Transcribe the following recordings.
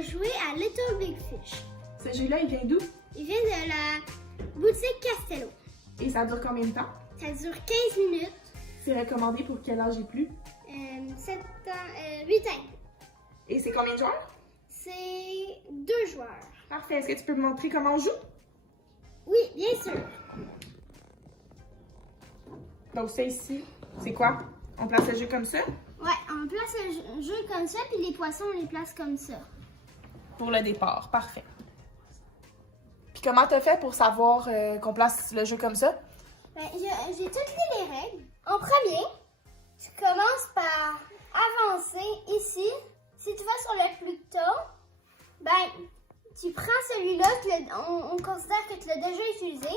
va jouer à Little Big Fish. Ce jeu-là, il vient d'où? Il vient de la boutique Castello. Et ça dure combien de temps? Ça dure 15 minutes. C'est recommandé pour quel âge et plus? 7 ans, 8 ans. Et c'est combien de joueurs? C'est 2 joueurs. Parfait. Est-ce que tu peux me montrer comment on joue? Oui, bien sûr. Donc ça ici, c'est quoi? On place le jeu comme ça? Ouais, on place le jeu comme ça, puis les poissons, on les place comme ça. Pour le départ. Parfait. Puis comment t'as fait pour savoir qu'on place le jeu comme ça? Ben, j'ai toutes les règles. En premier, tu commences par avancer ici. Si tu vas sur le plus tôt, ben, tu prends celui-là, on considère que tu l'as déjà utilisé,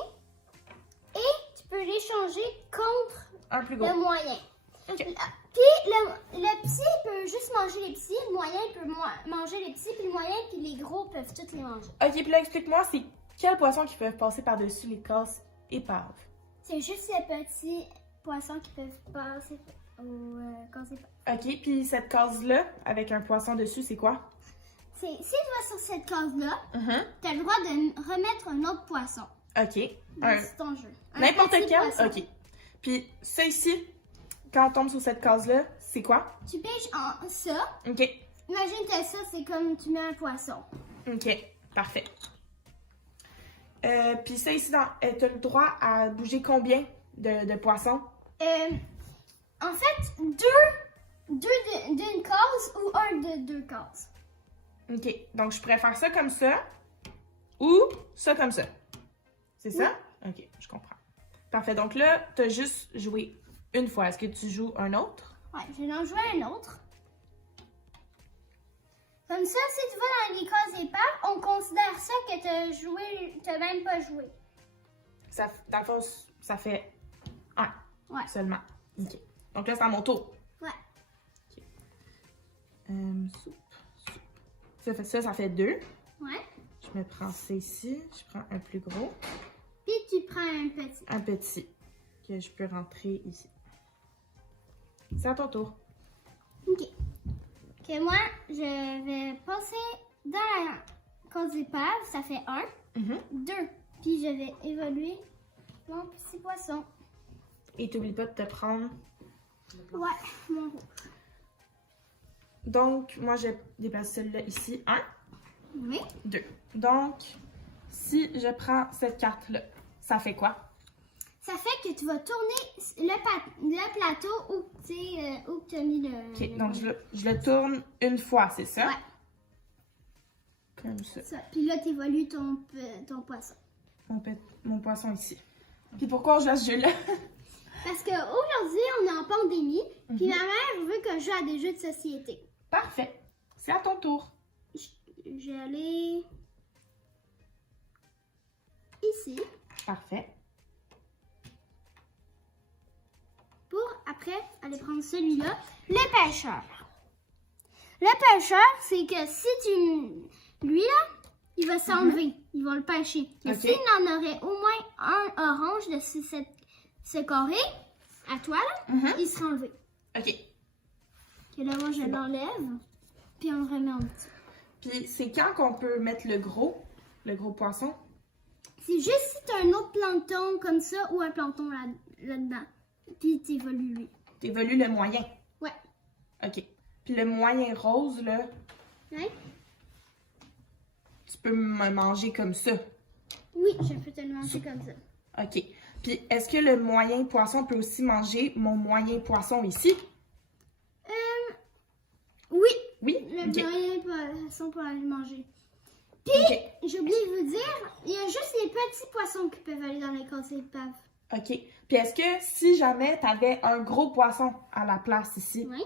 et tu peux l'échanger contre Un plus gros. le moyen. OK. Puis le petit peut juste manger les petits, le moyen peut manger les petits, puis le moyen puis les gros peuvent tous les manger. OK, puis là, explique-moi, c'est quels poissons qui peuvent passer par-dessus les cases épaves? C'est juste les petits poissons qui peuvent passer au cases épaves. OK, puis cette case-là, avec un poisson dessus, c'est quoi? Si tu vas sur cette case-là, Mhm. tu as le droit de remettre un autre poisson OK. dans ton jeu. Un N'importe petit quel? poisson. OK. Puis ça ici, quand on tombe sur cette case-là, c'est quoi? Tu pêches en ça. OK. Imagine que ça, c'est comme tu mets un poisson. OK. Parfait. Puis ça ici, t'as le droit à bouger combien de poissons? En fait, deux d'une case ou un de 2 cases. OK. Donc, je pourrais faire ça comme ça ou ça comme ça. C'est ça? OK, je comprends. Parfait. Donc là, t'as juste joué une fois. Est-ce que tu joues un autre? Ouais, je vais en jouer un autre. Comme ça, si tu vas dans les cases épaves, on considère ça que t'as même pas joué. Ça, dans le fond, ça fait un Ouais. seulement. OK. Donc là, c'est à mon tour. Ouais. OK. Soupe. Ça fait 2. Ouais. Je me prends ça ici. Je prends un plus gros. Puis tu prends un petit. Un petit que je peux rentrer ici. C'est à ton tour. OK. Que moi, je vais passer dans la case épave. Ça fait 1, 2. Puis je vais évoluer mon petit poisson. Et t'oublies pas de te prendre. Ouais, mon rouge. Donc, moi, je déplace celui-là ici. 1, Oui. 2. Donc, si je prends cette carte-là, ça fait quoi? Ça fait que tu vas tourner le plateau où tu as mis le... OK, donc je le tourne une fois, c'est ça? Ouais. Comme ça. Ça. Puis là, tu évolues ton poisson. Mon poisson ici. Puis pourquoi on joue à ce jeu-là? Parce qu'aujourd'hui, on est en pandémie, puis ma mère veut que je joue à des jeux de société. Parfait. C'est à ton tour. Je vais aller ici Parfait. pour après aller prendre celui-là, le pêcheur. Le pêcheur, c'est que si tu... Lui, là, il va s'enlever. Il va le pêcher. Mais Ok. s'il en aurait au moins un orange de ce carré, à toi, là, il serait enlevé. OK. Et là, moi, je l'enlève, puis on le remet en petit. Puis c'est quand qu'on peut mettre le gros poisson? C'est juste si tu as un autre plancton comme ça ou un plancton là-dedans. Puis tu évolues lui. T'évolues le moyen. Ouais. OK. Puis le moyen rose, là, Hein? tu peux me manger comme ça. Oui, je peux te le manger comme ça. OK. Puis est-ce que le moyen poisson peut aussi manger mon moyen poisson ici? Oui. Oui? Le OK. moyen poisson pour aller manger. OK. J'ai oublié de vous dire, il y a juste les petits poissons qui peuvent aller dans les cases épaves. OK. Puis est-ce que si jamais tu avais un gros poisson à la place ici, Oui?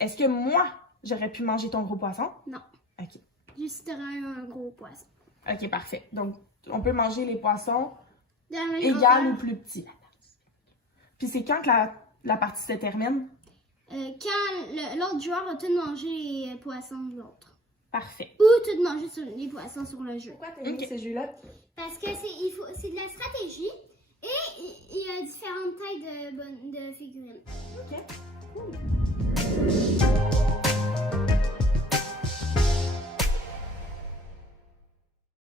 est-ce que moi, j'aurais pu manger ton gros poisson? Non. OK. Juste si tu aurais un gros poisson. OK, parfait. Donc, on peut manger les poissons De la même égal grandeur. ou plus petits. Puis c'est quand que la partie se termine? Quand l'autre joueur a tout mangé les poissons de l'autre. Parfait. Ou tout manger les poissons sur le jeu. Pourquoi t'as aimé ce jeu-là? Parce que c'est de la stratégie et il y a différentes tailles de